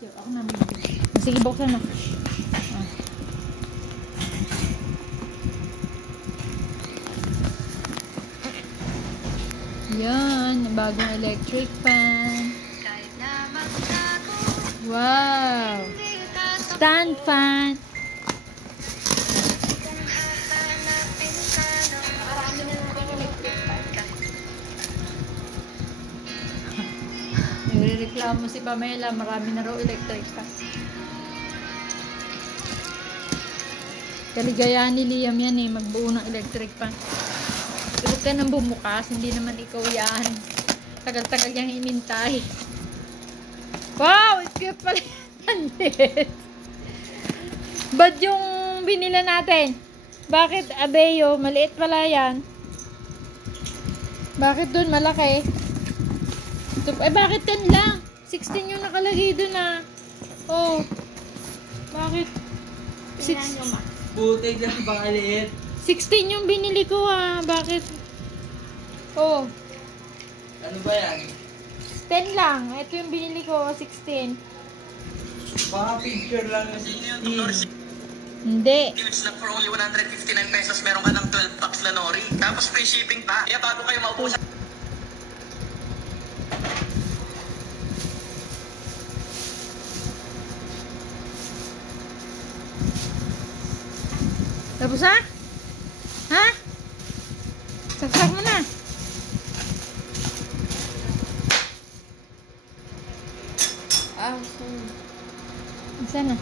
Ako na. Sige, buksan na. Yan, bagong electric fan. Wow! Stand fan. Nagre-reklamo si Pamela, marami na raw electric fan. Kaligayahan ni Liam yan eh, magbuo ng electric fan. Huwag ka nang bumukas, hindi naman ikaw yan. Tagal-tagal niyang imintay. Wow! It's cute pala yan. Ba't yung binila natin? Bakit Abeo? Maliit pala yan. Bakit dun malaki? Bakit 10 lang? 16 yung nakalagay dun ah. Oh. Bakit? Buti na pangaliit. 16 yung binili ko ah. Bakit? Oh. Ano ba yan? 10 lang. Ito yung binili ko. 16. Baka picture lang na 16. Hindi. Huge na for only 159 pesos. Meron ka ng 12 packs na nori. Tapos free shipping pa. Kaya bago kayo maupo sa... Tapos ha? Ha? Saksak mo na. Isa na.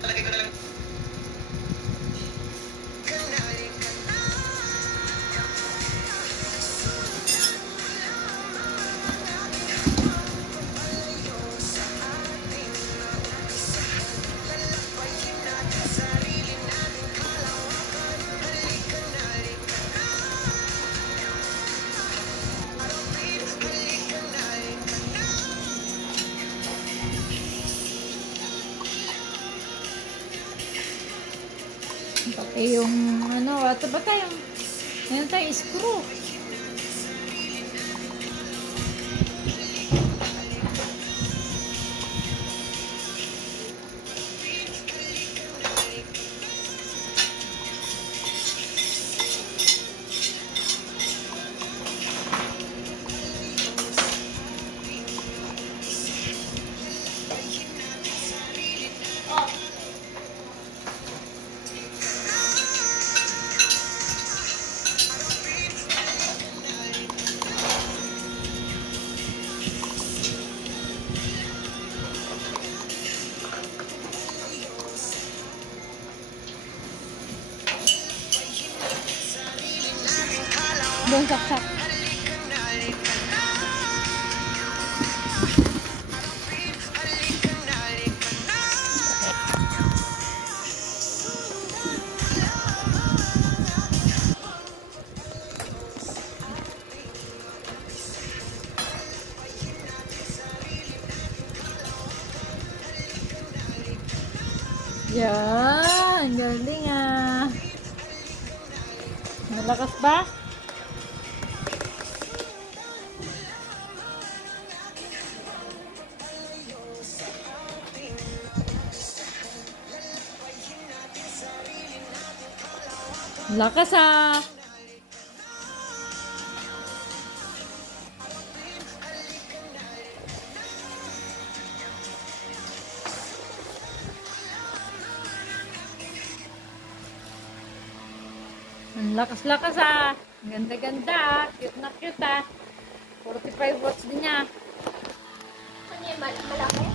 Talagay ko na lang. Eh yung ano, ito ba tayong meron tayong screw. Doon saksak. Yan, galing ah. Malakas ba? Lakas ah. Ang lakas-lakas ah. Ganda-ganda ah. Cute na cute ah. 45 watts din niya. Ano yung malaki?